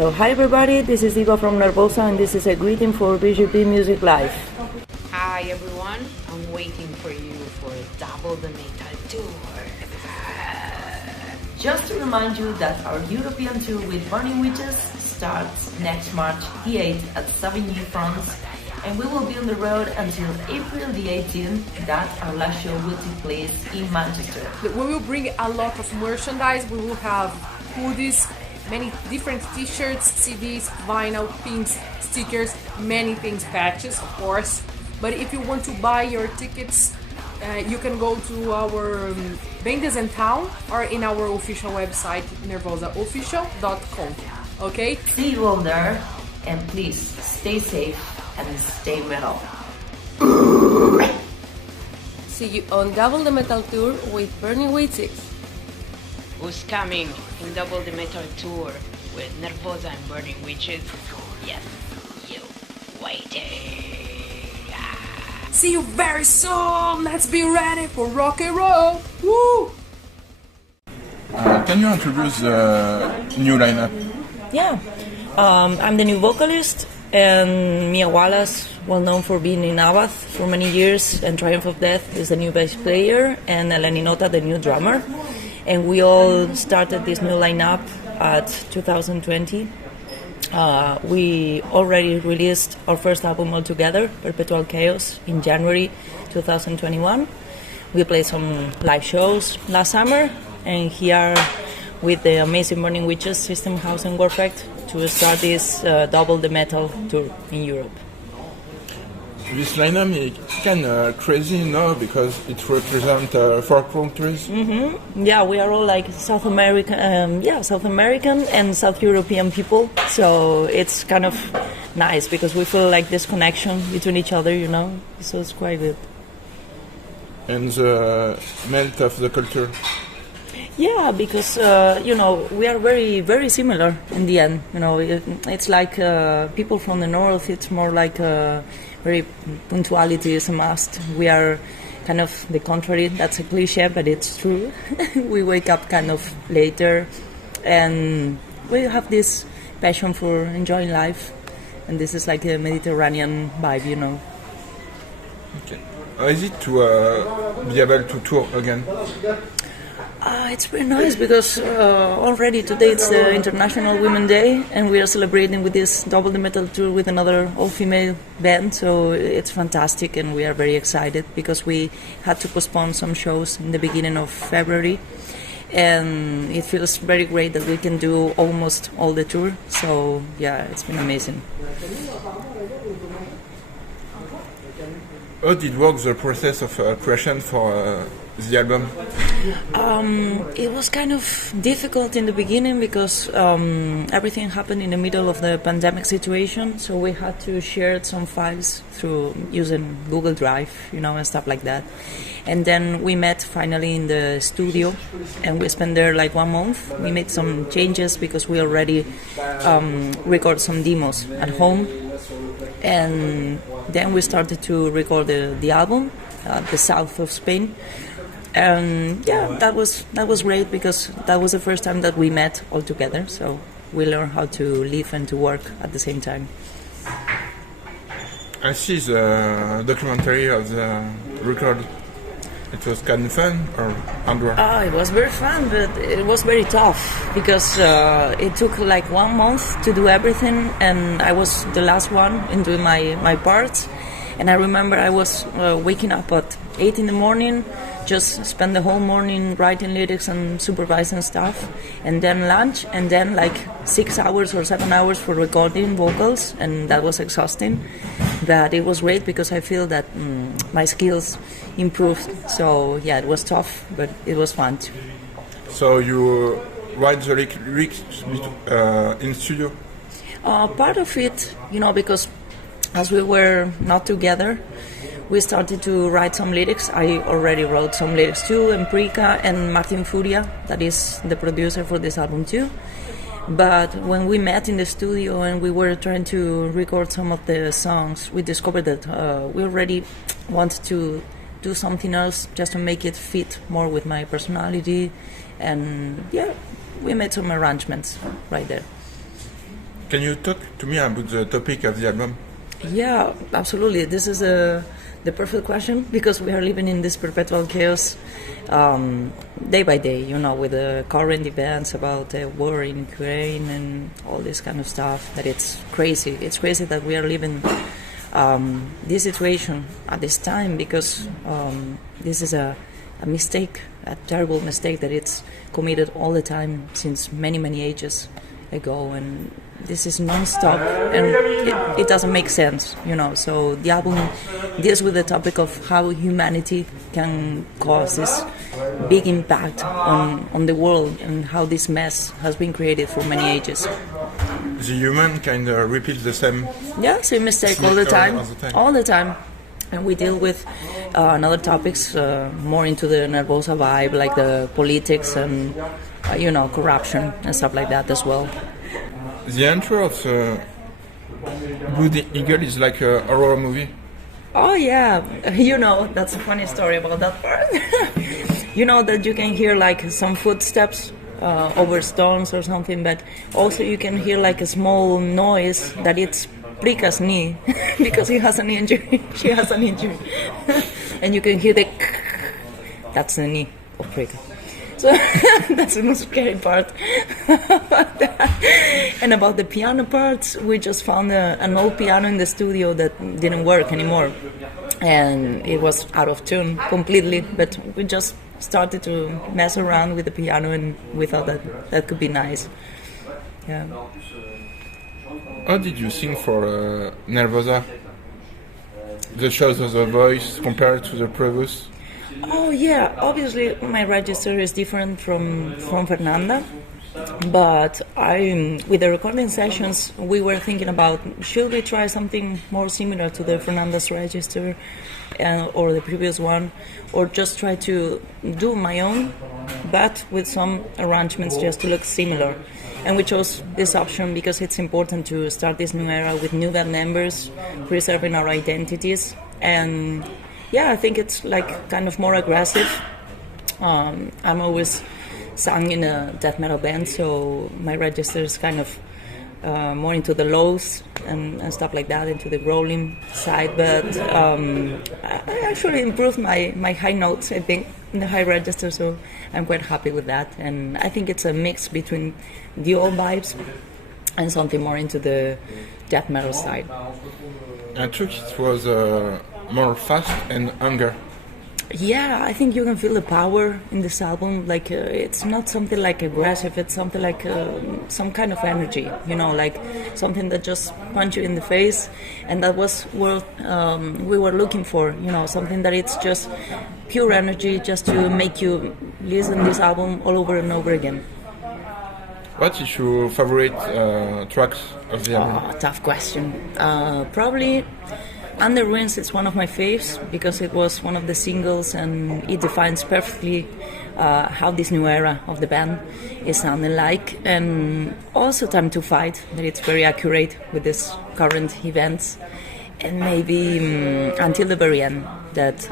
So hi everybody, this is Eva from Nervosa and this is a greeting for BGP Music Live. Hi everyone, I'm waiting for you for Double the Metal Tour. Just to remind you that our European tour with Burning Witches starts next March the 8th at Savigny, France, and we will be on the road until April the 18th, that our last show will take place in Manchester. We will bring a lot of merchandise. We will have hoodies, many different t-shirts, CDs, vinyl, pins, stickers, many things, patches of course. But if you want to buy your tickets, you can go to our vendas in town or in our official website, nervosaofficial.com. Okay? See you all there, and please stay safe and stay metal. See you on Double the Metal Tour with Burning Witches. Who's coming in Double the Metal Tour with Nervosa and Burning Witches? Yes, you waiting. See you very soon. Let's be ready for rock and roll. Woo! Can you introduce the new lineup? Yeah, I'm the new vocalist, and Mia Wallace, well known for being in Abath for many years, and Triumph of Death is the new bass player, and Eleni Nota, the new drummer. And we all started this new lineup at 2020. We already released our first album all together, Perpetual Chaos, in January 2021. We played some live shows last summer, and here with the amazing Burning Witches, System House and Warfect to start this Double the Metal tour in Europe. This lineup is kind of crazy now because it represents 4 countries. Mm-hmm. Yeah, we are all like South American and South European people. So it's kind of nice because we feel like this connection between each other, you know. So it's quite good. And the melt of the culture. Yeah, because we are very, very similar in the end. You know, it's like people from the north. It's more like very punctuality is a must. We are kind of the contrary. That's a cliche, but it's true. We wake up kind of later, and we have this passion for enjoying life. And this is like a Mediterranean vibe, you know. Okay. How is it to be able to tour again? It's very nice because already today it's the International Women's Day and we are celebrating with this Double the Metal tour with another all-female band, so it's fantastic and we are very excited because we had to postpone some shows in the beginning of February, and it feels very great that we can do almost all the tour, so yeah, it's been amazing. How did work the process of creation for the album? It was kind of difficult in the beginning because everything happened in the middle of the pandemic situation, so we had to share some files through using Google Drive, you know, and stuff like that. And then we met finally in the studio and we spent there like 1 month. We made some changes because we already recorded some demos at home, and then we started to record the album at the south of Spain. And yeah, that was great because that was the first time that we met all together, so we learned how to live and to work at the same time. I see the documentary of the record. It was kind of fun or hard work? It was very fun, but it was very tough because it took like 1 month to do everything, and I was the last one in doing my parts. And I remember I was waking up at 8 in the morning, just spend the whole morning writing lyrics and supervising stuff, and then lunch, and then like 6 hours or 7 hours for recording vocals, and that was exhausting. But it was great because I feel that my skills improved. So yeah, it was tough, but it was fun too. So you write the lyrics in studio? Part of it, you know, because as we were not together, we started to write some lyrics. I already wrote some lyrics too, and Prika and Martin Furia, that is the producer for this album too. But when we met in the studio and we were trying to record some of the songs, we discovered that we already wanted to do something else just to make it fit more with my personality. And yeah, we made some arrangements right there. Can you talk to me about the topic of the album? Yeah, absolutely. This is the perfect question because we are living in this perpetual chaos day by day, with the current events about the war in Ukraine and all this kind of stuff, that it's crazy. It's crazy that we are living this situation at this time because this is a mistake, a terrible mistake that it's committed all the time since many, many ages ago, and this is non-stop, and it doesn't make sense, So the album deals with the topic of how humanity can cause this big impact on the world and how this mess has been created for many ages. The human kind of repeats the same. Yeah, same mistake all the time. And we deal with other topics more into the Nervosa vibe, like the politics and corruption and stuff like that as well. The intro of Blue Eagle is like a horror movie. Oh yeah, that's a funny story about that part. That you can hear like some footsteps over stones or something, but also you can hear like a small noise that it's Prica's knee because he has an injury. She has an injury, and you can hear that's the knee of Prica. So that's the most scary part. And about the piano parts, we just found an old piano in the studio that didn't work anymore. And it was out of tune completely, but we just started to mess around with the piano and we thought that could be nice. Yeah. How did you sing for Nervosa? The choice of the voice compared to the previous? Oh yeah, obviously my register is different from Fernanda, but with the recording sessions we were thinking about, should we try something more similar to the Fernanda's register or the previous one, or just try to do my own but with some arrangements just to look similar. And we chose this option because it's important to start this new era with new band members, preserving our identities. And yeah, I think it's like kind of more aggressive. I'm always sung in a death metal band, so my register is kind of more into the lows and stuff like that, into the growling side. But I actually improved my high notes, I think, in the high register, so I'm quite happy with that. And I think it's a mix between the old vibes and something more into the death metal side. I think it was more fast and anger. Yeah, I think you can feel the power in this album. Like it's not something like aggressive. It's something like some kind of energy, like something that just punch you in the face. And that was what we were looking for, something that it's just pure energy, just to make you listen this album all over and over again. What is your favorite tracks of the album? Tough question. Probably Under Ruins is one of my faves because it was one of the singles and it defines perfectly how this new era of the band is sounding like. And also Time to Fight, that it's very accurate with this current events. And maybe Until the Very End, that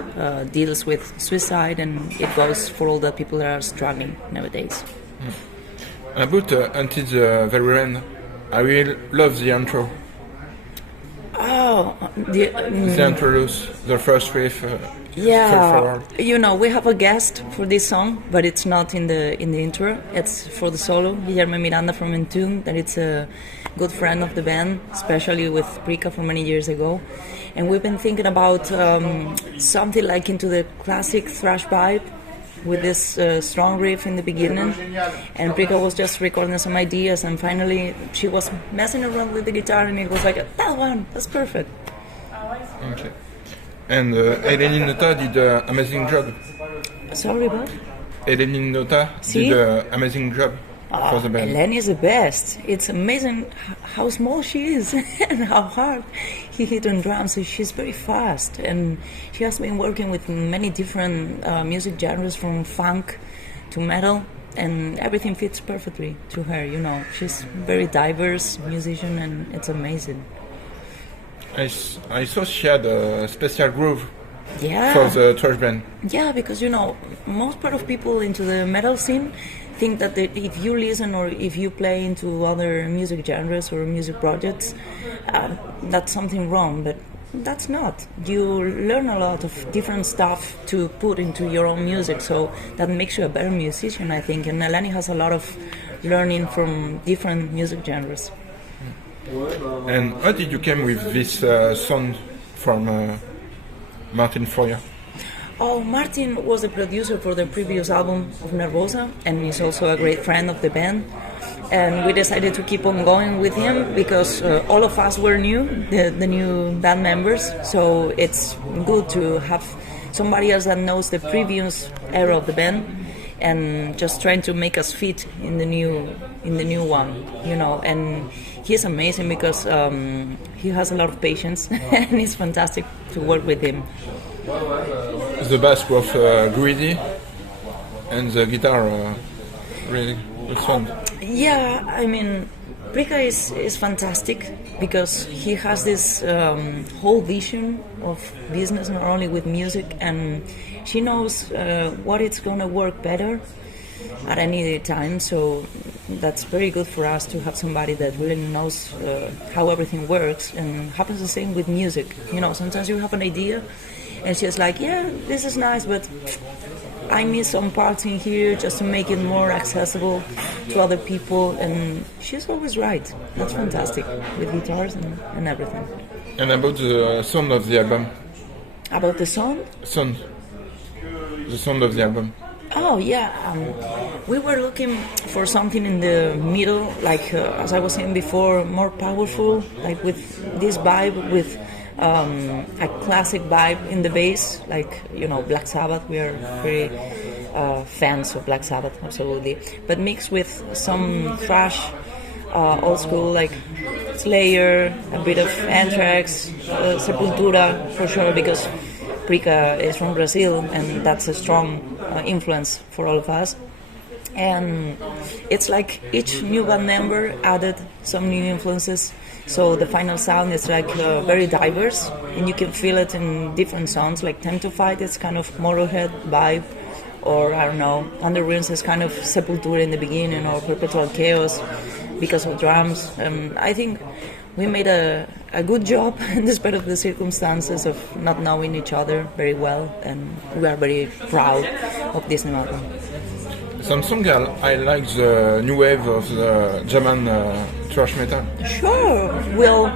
deals with suicide and it goes for all the people that are struggling nowadays. About Until the Very End, I really love the intro. Oh, the introduce, the first riff. Yeah, we have a guest for this song, but it's not in the intro. It's for the solo, Guillermo Miranda from Entomb, that it's a good friend of the band, especially with Prica from many years ago. And we've been thinking about something like into the classic thrash vibe, with this strong riff in the beginning, and Prica was just recording some ideas, and finally she was messing around with the guitar and it was like, that one, that's perfect. Okay. And Eleni Nota did an amazing job. Sorry, what? Eleni Nota did an amazing job for the band. Eleni is the best. It's amazing how small she is and how hard he hit on drums. So she's very fast, and she has been working with many different music genres, from funk to metal, and everything fits perfectly to her. She's a very diverse musician, and it's amazing. I saw she had a special groove for the thrash band. Yeah, because most part of people into the metal scene think that if you listen or if you play into other music genres or music projects, that's something wrong, but that's not. You learn a lot of different stuff to put into your own music, so that makes you a better musician, I think. And Eleni has a lot of learning from different music genres. And how did you come with this song from Martin Foyer? Oh, Martin was the producer for the previous album of Nervosa, and he's also a great friend of the band. And we decided to keep on going with him because all of us were new, the new band members. So it's good to have somebody else that knows the previous era of the band and just trying to make us fit in the new one, you know. And he's amazing because he has a lot of patience, and it's fantastic to work with him. The bass was greedy, and the guitar really good sound. Yeah, I mean, Prika is fantastic because he has this whole vision of business, not only with music, and she knows what it's going to work better at any time. So that's very good for us to have somebody that really knows how everything works, and happens the same with music. You know, sometimes you have an idea and she's like, yeah, this is nice, but I miss some parts in here just to make it more accessible to other people, and she's always right. That's fantastic with guitars and everything. And about the sound of the album? About the song? Sound. The sound of the album. Oh, yeah. We were looking for something in the middle, like, as I was saying before, more powerful, like with this vibe, with a classic vibe in the bass, like, you know, Black Sabbath. We are very fans of Black Sabbath, absolutely. But mixed with some thrash, old school, like Slayer, a bit of Anthrax, Sepultura, for sure, because Prika is from Brazil, and that's a strong influence for all of us. And it's like each new band member added some new influences, so the final sound is like very diverse, and you can feel it in different sounds. Like Time to Fight, it's kind of Motorhead vibe, or I don't know, Under Ruins is kind of Sepultura in the beginning, or Perpetual Chaos because of drums. I think we made a good job despite of the circumstances of not knowing each other very well, and we are very proud of this new album. Some song I like the new wave of the German thrash metal. Sure. Well,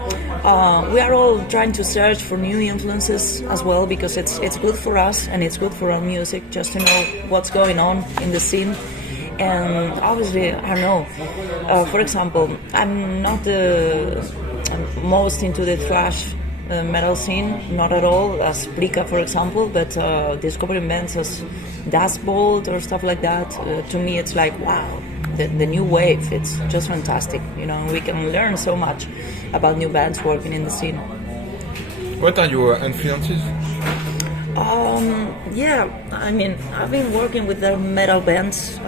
we are all trying to search for new influences as well, because it's good for us and it's good for our music just to know what's going on in the scene. And obviously, I don't know. For example, I'm not the most into the thrash metal scene, not at all, as Prika, for example, but discovering bands as Dust Bolt or stuff like that, to me it's like, wow, the new wave, it's just fantastic, you know. We can learn so much about new bands working in the scene. What are your influences? Yeah, I mean, I've been working with the metal bands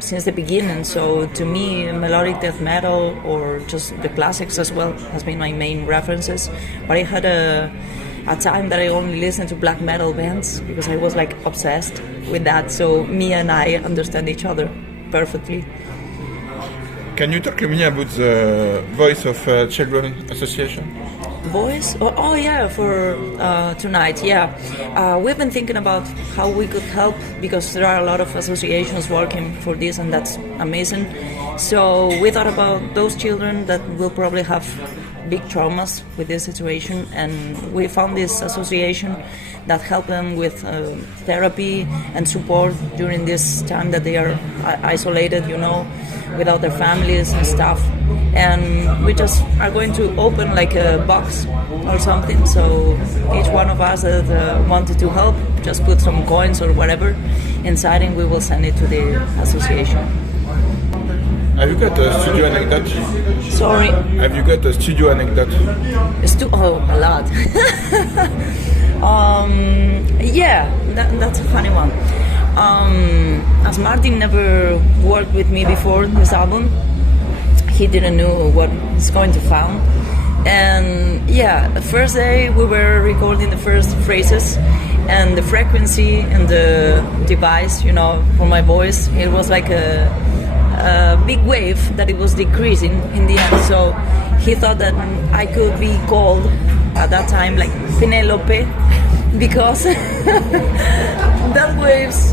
since the beginning, so to me melodic death metal or just the classics as well has been my main references. But I had a time that I only listened to black metal bands because I was like obsessed with that, so me and I understand each other perfectly. Can you talk to me about the Voice of Children Association? Voice? Oh yeah, for tonight, yeah. We've been thinking about how we could help, because there are a lot of associations working for this, and that's amazing. So we thought about those children that will probably have big traumas with this situation, and we found this association that help them with therapy and support during this time that they are isolated, you know, without their families and stuff. And we just are going to open like a box or something, so each one of us that wanted to help just put some coins or whatever inside, and we will send it to the association. Have you got a studio anecdote? Sorry? Have you got a studio anecdote? A lot. Yeah, that's a funny one. As Martin never worked with me before this album, he didn't know what he's going to find. And yeah, the first day we were recording the first phrases, and the frequency and the device, you know, for my voice, it was like a big wave that it was decreasing in the end. So he thought that I could be called at that time like Penelope, because that waves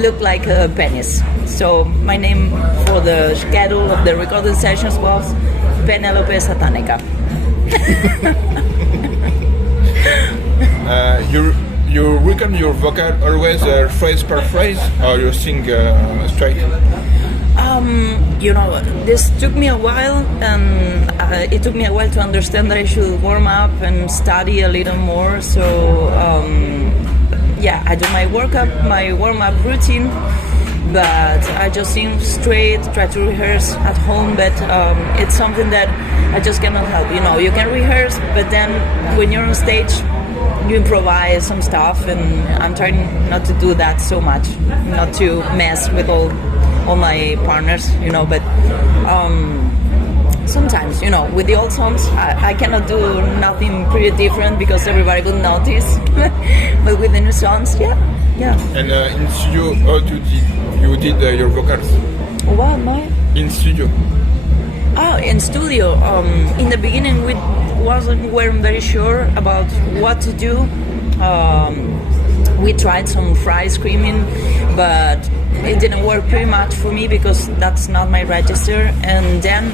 looked like a penis. So my name for the schedule of the recording sessions was Penelope Satanica. You reckon your vocal always phrase per phrase, or you sing straight? You know, this took me a while, and it took me a while to understand that I should warm up and study a little more. So yeah, I do my warm-up routine, but I just sing straight, try to rehearse at home, but it's something that I just cannot help. You know, you can rehearse, but then when you're on stage, you improvise some stuff, and I'm trying not to do that so much, not to mess with all my partners, you know, but sometimes, you know, with the old songs, I cannot do nothing pretty different because everybody would notice. But with the new songs, yeah. And in studio, how you did your vocals? What, my? In studio. Oh, in studio. In the beginning, we weren't very sure about what to do. We tried some fry screaming, but it didn't work pretty much for me because that's not my register. And then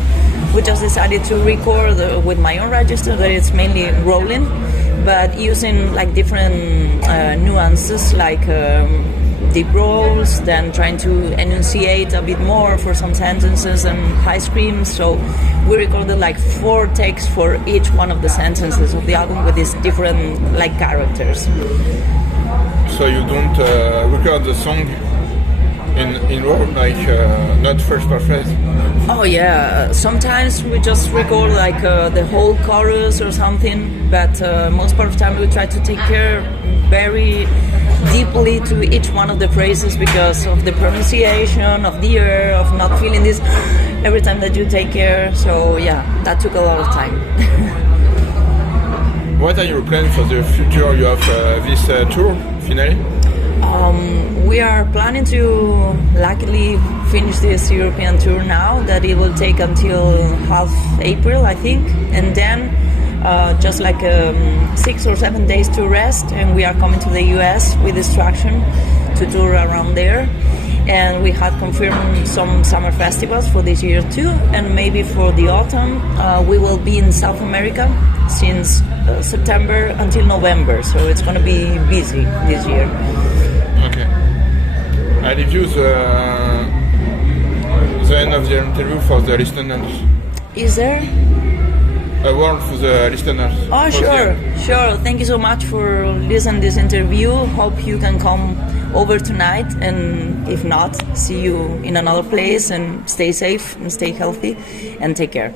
we just decided to record with my own register, that it's mainly rolling, but using like different nuances, like deep rolls, then trying to enunciate a bit more for some sentences and high screams. So we recorded like 4 takes for each one of the sentences of the album with these different like characters. So you don't record the song in raw, like not phrase per phrase? Oh yeah, sometimes we just record like the whole chorus or something, but most part of the time we try to take care very deeply to each one of the phrases because of the pronunciation, of the of not feeling this every time that you take care. So yeah, that took a lot of time. What are your plans for the future? You have this tour, finale? We are planning to luckily finish this European tour now, that it will take until half April, I think, and then just like 6 or 7 days to rest, and we are coming to the US with instruction to tour around there. And we had confirmed some summer festivals for this year too, and maybe for the autumn we will be in South America since September until November, so it's going to be busy this year. Okay. I leave you the end of the interview for the listeners. Is there a word for the listeners? Oh, sure. Thank you so much for listening to this interview. Hope you can come over tonight, and if not, see you in another place, and stay safe and stay healthy and take care.